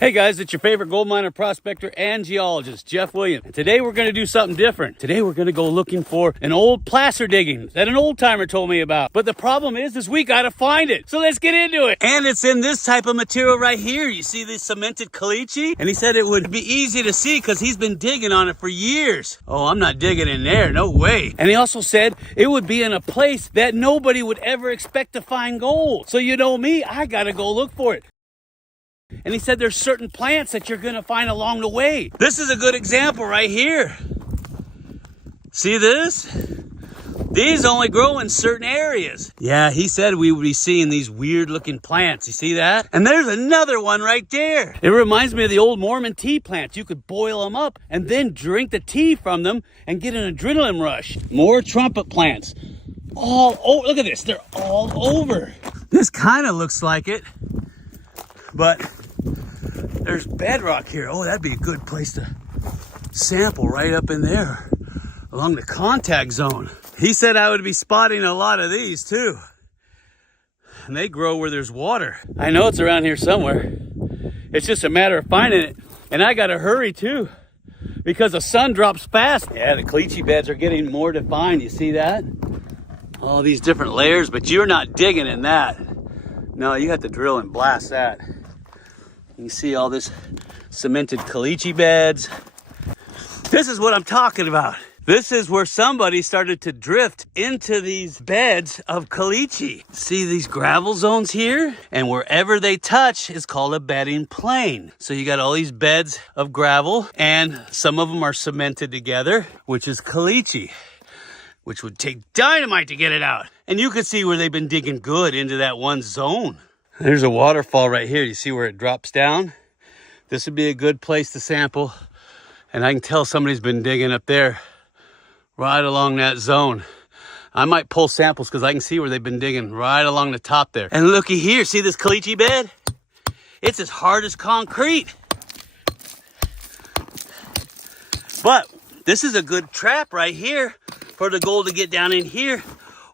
Hey guys, it's your favorite gold miner, prospector, and geologist, Jeff Williams. And today we're going to do something different. Today we're going to go looking for an old placer digging that an old timer told me about. But the problem is we got to find it. So let's get into it. And it's in this type of material right here. You see this cemented caliche? And he said it would be easy to see because he's been digging on it for years. Oh, I'm not digging in there, no way. And he also said it would be in a place that nobody would ever expect to find gold. So you know me, I got to go look for it. And he said there's certain plants that you're going to find along the way. This is a good example right here. See this? These only grow in certain areas. Yeah, he said we would be seeing these weird looking plants. You see that? And there's another one right there. It reminds me of the old Mormon tea plants. You could boil them up and then drink the tea from them and get an adrenaline rush. More trumpet plants. Oh, look at this. They're all over. This kind of looks like it. But there's bedrock here. Oh, that'd be a good place to sample right up in there along the contact zone. He said I would be spotting a lot of these too. And they grow where there's water. I know it's around here somewhere. It's just a matter of finding it. And I gotta hurry too because the sun drops fast. Yeah, the caliche beds are getting more defined. You see that? All these different layers, but you're not digging in that. No, you have to drill and blast that. You see all this cemented caliche beds. This is what I'm talking about. This is where somebody started to drift into these beds of caliche. See these gravel zones here? And wherever they touch is called a bedding plane. So you got all these beds of gravel and some of them are cemented together, which is caliche, which would take dynamite to get it out. And you can see where they've been digging good into that one zone. There's a waterfall right here. You see where it drops down? This would be a good place to sample. And I can tell somebody's been digging up there right along that zone. I might pull samples because I can see where they've been digging right along the top there. And looky here, see this caliche bed? It's as hard as concrete. But this is a good trap right here for the gold to get down in here.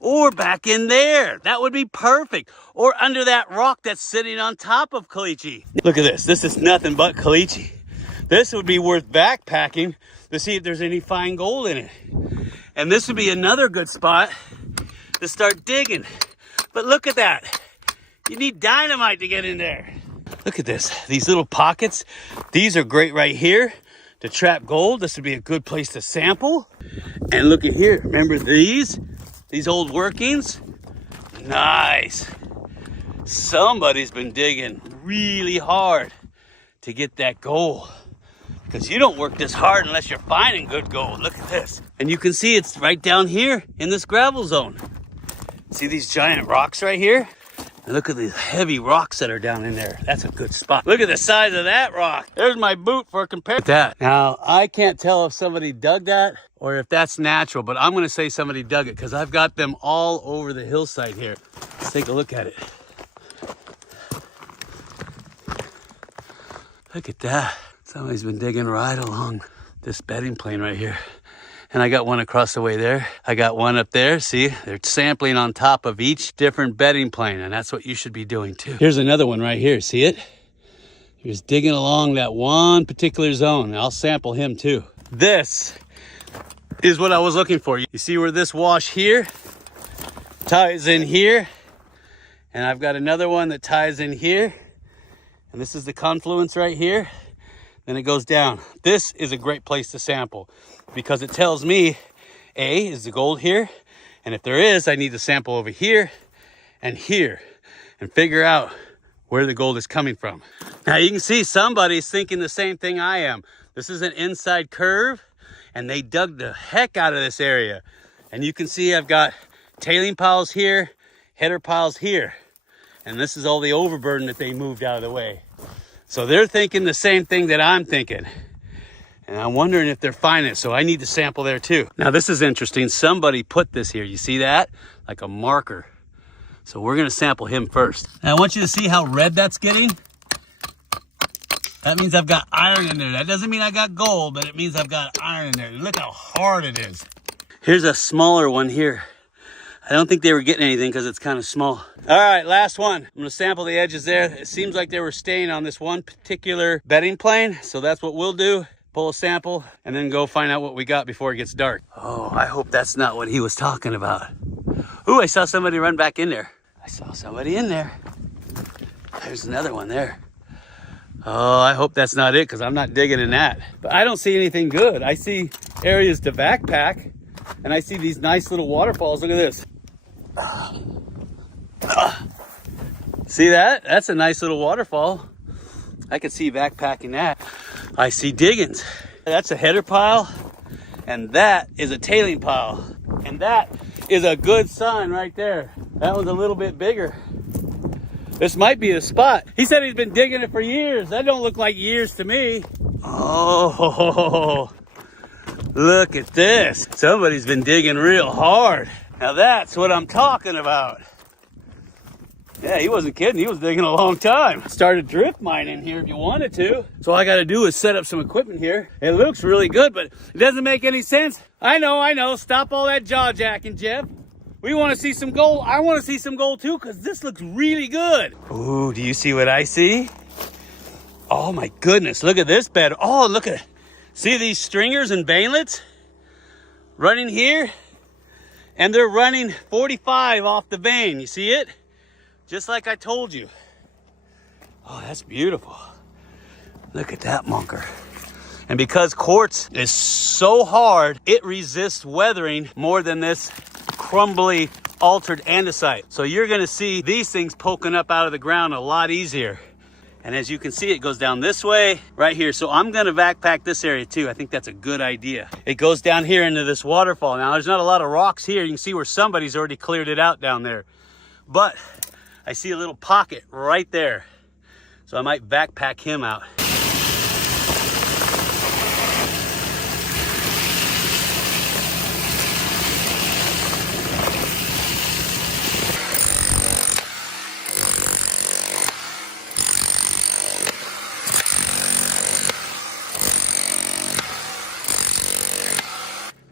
Or back in there. That would be perfect. Or under that rock that's sitting on top of caliche. Look at this. This is nothing but caliche. This would be worth backpacking to see if there's any fine gold in it. And this would be another good spot to start digging. But look at that. You need dynamite to get in there. Look at this. These little pockets. These are great right here to trap gold. This would be a good place to sample. And look at here. Remember these? These old workings? Nice. Somebody's been digging really hard to get that gold. Because you don't work this hard unless you're finding good gold. Look at this. And you can see it's right down here in this gravel zone. See these giant rocks right here? And look at these heavy rocks that are down in there. That's a good spot. Look at the size of that rock. There's my boot for a comparison. Now, I can't tell if somebody dug that or if that's natural, but I'm going to say somebody dug it because I've got them all over the hillside here. Let's take a look at it. Look at that. Somebody's been digging right along this bedding plane right here. And I got one across the way there. I got one up there. See, they're sampling on top of each different bedding plane, and that's what you should be doing too. Here's another one right here. See it? He's digging along that one particular zone. I'll sample him too. This is what I was looking for. You see where this wash here ties in here? And I've got another one that ties in here. And this is the confluence right here. Then it goes down. This is a great place to sample because it tells me, A, is the gold here? And if there is, I need to sample over here and figure out where the gold is coming from. Now you can see somebody's thinking the same thing I am. This is an inside curve and they dug the heck out of this area. And you can see I've got tailing piles here, header piles here. And this is all the overburden that they moved out of the way. So they're thinking the same thing that I'm thinking. And I'm wondering if they're finding it. So I need to sample there too. Now this is interesting. Somebody put this here. You see that? Like a marker. So we're going to sample him first. Now I want you to see how red that's getting. That means I've got iron in there. That doesn't mean I got gold, but it means I've got iron in there. Look how hard it is. Here's a smaller one here. I don't think they were getting anything because it's kind of small. All right, last one. I'm gonna sample the edges there. It seems like they were staying on this one particular bedding plane. So that's what we'll do. Pull a sample and then go find out what we got before it gets dark. Oh, I hope that's not what he was talking about. Ooh, I saw somebody run back in there. I saw somebody in there. There's another one there. Oh, I hope that's not it because I'm not digging in that. But I don't see anything good. I see areas to backpack and I see these nice little waterfalls. Look at this. See that? That's a nice little waterfall. I could see backpacking that. I see diggings. That's a header pile and that is a tailing pile. And that is a good sign right there. That was a little bit bigger. This might be the spot. He said he's been digging it for years. That don't look like years to me. Oh, look at this. Somebody's been digging real hard. Now that's what I'm talking about. Yeah, he wasn't kidding. He was digging a long time. Started drift mining here if you wanted to. So all I got to do is set up some equipment here. It looks really good, but it doesn't make any sense. I know. Stop all that jaw jacking, Jeff. We want to see some gold. I want to see some gold too because this looks really good. Ooh, do you see what I see? Oh my goodness, look at this bed. Oh, look at it. See these stringers and banelets running here? And they're running 45 off the vein. You see it? Just like I told you. Oh, that's beautiful. Look at that monker. And because quartz is so hard, it resists weathering more than this crumbly altered andesite. So you're gonna see these things poking up out of the ground a lot easier. And as you can see, it goes down this way right here. So I'm gonna backpack this area too. I think that's a good idea. It goes down here into this waterfall. Now there's not a lot of rocks here. You can see where somebody's already cleared it out down there. But I see a little pocket right there. So I might backpack him out.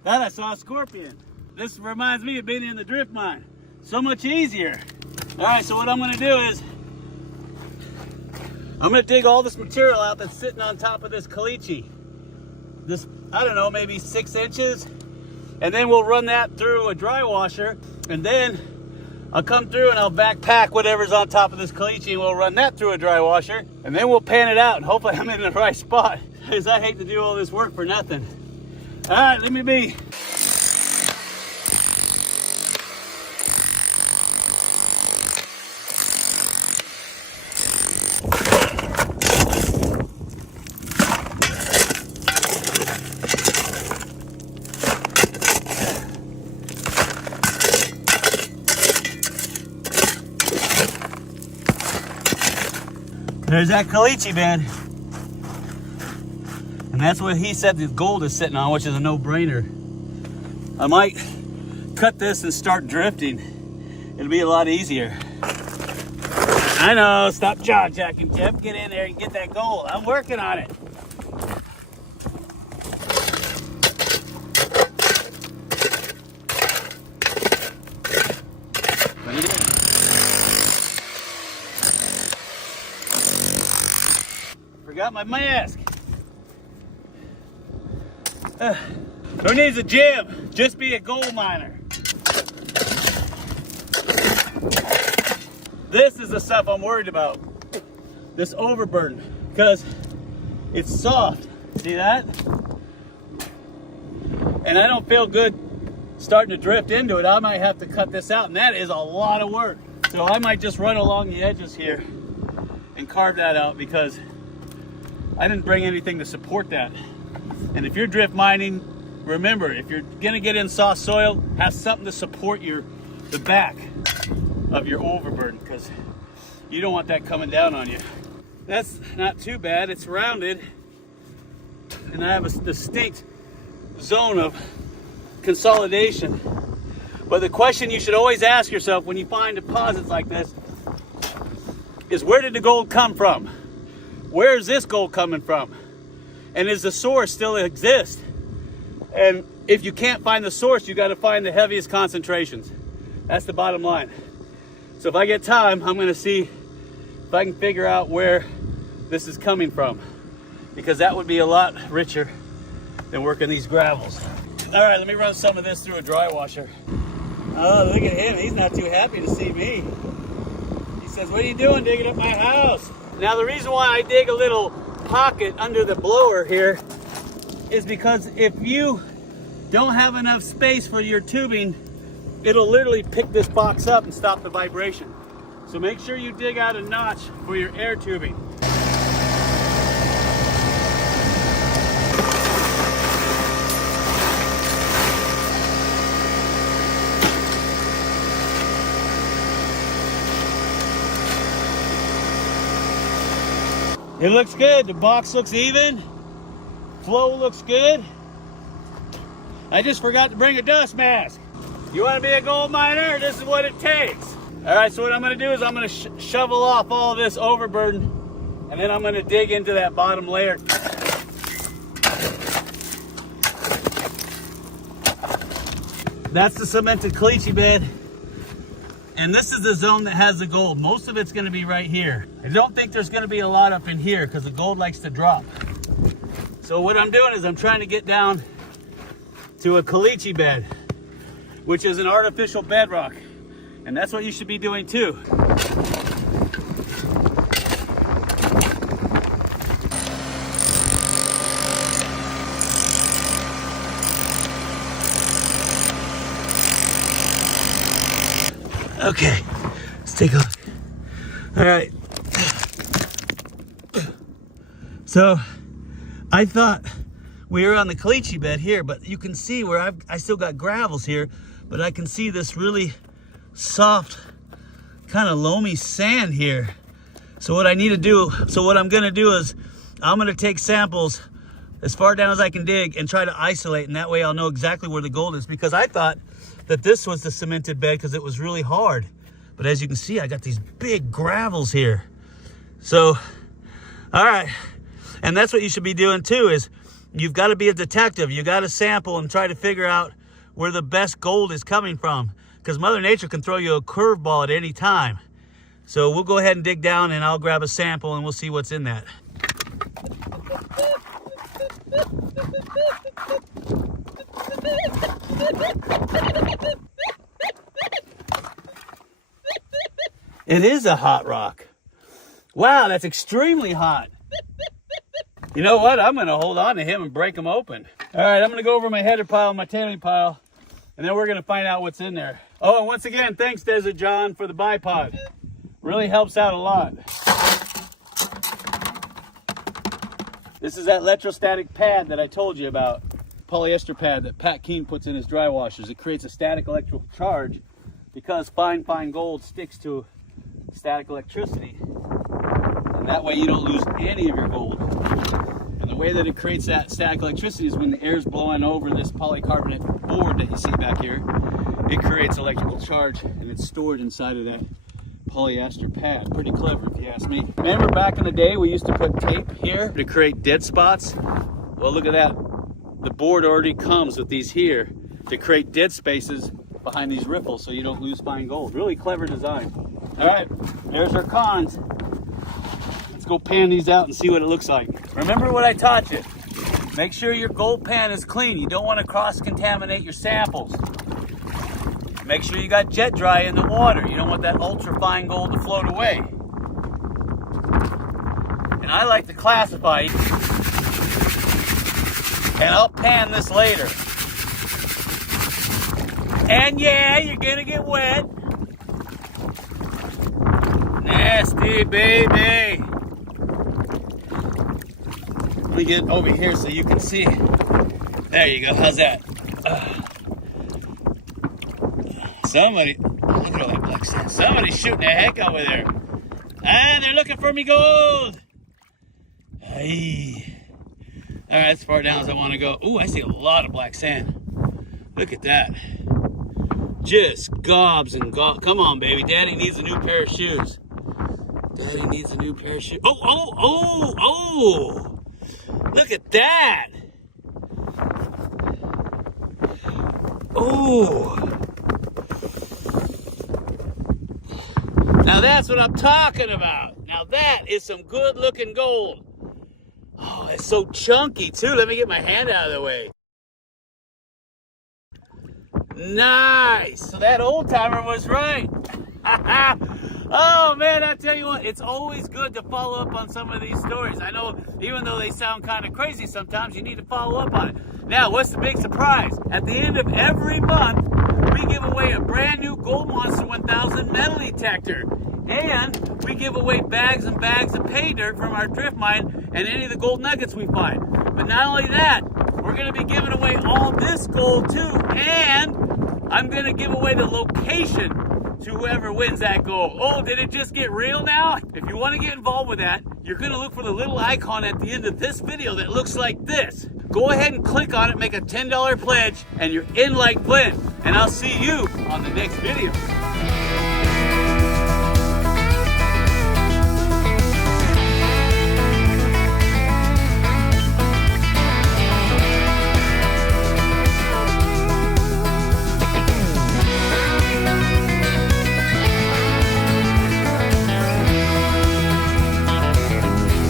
That I saw a scorpion. This reminds me of being in the drift mine. So much easier. All right, so what I'm gonna do is, I'm gonna dig all this material out that's sitting on top of this caliche. This, I don't know, maybe 6 inches. And then we'll run that through a dry washer. And then I'll come through and I'll backpack whatever's on top of this caliche and we'll run that through a dry washer. And then we'll pan it out and hopefully I'm in the right spot. Because I hate to do all this work for nothing. All right, let me be. There's that caliche bed. And that's what he said the gold is sitting on, which is a no-brainer. I might cut this and start drifting. It'll be a lot easier. I know, stop jaw jacking, Jeff. Get in there and get that gold. I'm working on it. Forgot my mask. Who needs a gym? Just be a gold miner. This is the stuff I'm worried about. This overburden, because it's soft. See that? And I don't feel good starting to drift into it. I might have to cut this out, and that is a lot of work. So I might just run along the edges here and carve that out because I didn't bring anything to support that. And if you're drift mining, remember, if you're gonna get in soft soil, have something to support the back of your overburden, because you don't want that coming down on you. That's not too bad. It's rounded, and I have a distinct zone of consolidation. But the question you should always ask yourself when you find deposits like this is, where did the gold come from? Where is this gold coming from? And is the source still exist? And if you can't find the source, you got to find the heaviest concentrations. That's the bottom line. So if I get time, I'm gonna see if I can figure out where this is coming from, because that would be a lot richer than working these gravels. All right, let me run some of this through a dry washer. Oh, look at him. He's not too happy to see me. He says, what are you doing digging up my house? Now, the reason why I dig a little pocket under the blower here is because if you don't have enough space for your tubing, it'll literally pick this box up and stop the vibration. So make sure you dig out a notch for your air tubing. It looks good. The box looks even. Flow looks good. I just forgot to bring a dust mask. You want to be a gold miner? This is what it takes. All right, so what I'm going to do is I'm going to shovel off all this overburden, and then I'm going to dig into that bottom layer. That's the cemented caliche bed. And this is the zone that has the gold. Most of it's going to be right here. I don't think there's going to be a lot up in here because the gold likes to drop. So what I'm doing is I'm trying to get down to a caliche bed, which is an artificial bedrock. And that's what you should be doing too. Okay, let's take a look. All right. So I thought we were on the caliche bed here, but you can see where I still got gravels here, but I can see this really soft, kind of loamy sand here. So what I'm gonna do is I'm gonna take samples as far down as I can dig and try to isolate, and that way I'll know exactly where the gold is, because I thought that this was the cemented bed because it was really hard. But as you can see, I got these big gravels here. So, all right. And that's what you should be doing too, is you've got to be a detective. You got to sample and try to figure out where the best gold is coming from, because Mother Nature can throw you a curveball at any time. So we'll go ahead and dig down, and I'll grab a sample and we'll see what's in that. It is a hot rock. Wow, that's extremely hot. You know what? I'm gonna hold on to him and break him open. All right, I'm gonna go over my header pile, my tailing pile, and then we're gonna find out what's in there. Oh, and once again, thanks Desert John for the bipod. Really helps out a lot. This is that electrostatic pad that I told you about. Polyester pad that Pat Keen puts in his dry washers. It creates a static electrical charge because fine gold sticks to static electricity. And that way you don't lose any of your gold. And the way that it creates that static electricity is when the air is blowing over this polycarbonate board that you see back here. It creates electrical charge, and it's stored inside of that polyester pad. Pretty clever if you ask me. Remember back in the day we used to put tape here to create dead spots? Well, look at that. The board already comes with these here to create dead spaces behind these ripples so you don't lose fine gold. Really clever design. All right, there's our cons. Let's go pan these out and see what it looks like. Remember what I taught you. Make sure your gold pan is clean. You don't want to cross-contaminate your samples. Make sure you got jet dry in the water. You don't want that ultra fine gold to float away. And I like to classify, and I'll pan this later. And yeah, you're gonna get wet. Nasty baby. Let me get over here so you can see. There you go, how's that? Somebody, look at all that black sand. Somebody's shooting the heck over there. And they're looking for me gold. Aye. All right, as far down as I want to go. Ooh, I see a lot of black sand. Look at that. Just gobs and gobs. Come on, baby. Daddy needs a new pair of shoes. Daddy needs a new pair of shoes. Oh. Look at that. Oh. Now that's what I'm talking about. Now that is some good looking gold. Oh, it's so chunky too. Let me get my hand out of the way. Nice. So that old timer was right. Oh man, I tell you what, it's always good to follow up on some of these stories. I know even though they sound kind of crazy sometimes, you need to follow up on it. Now, what's the big surprise? At the end of every month, we give away a brand new Gold Monster 1000 metal detector. And we give away bags and bags of pay dirt from our drift mine and any of the gold nuggets we find. But not only that, we're going to be giving away all this gold too. And I'm going to give away the location to whoever wins that gold. Oh, did it just get real now? If you want to get involved with that, you're going to look for the little icon at the end of this video that looks like this. Go ahead and click on it, make a $10 pledge, and you're in like Flint. And I'll see you on the next video.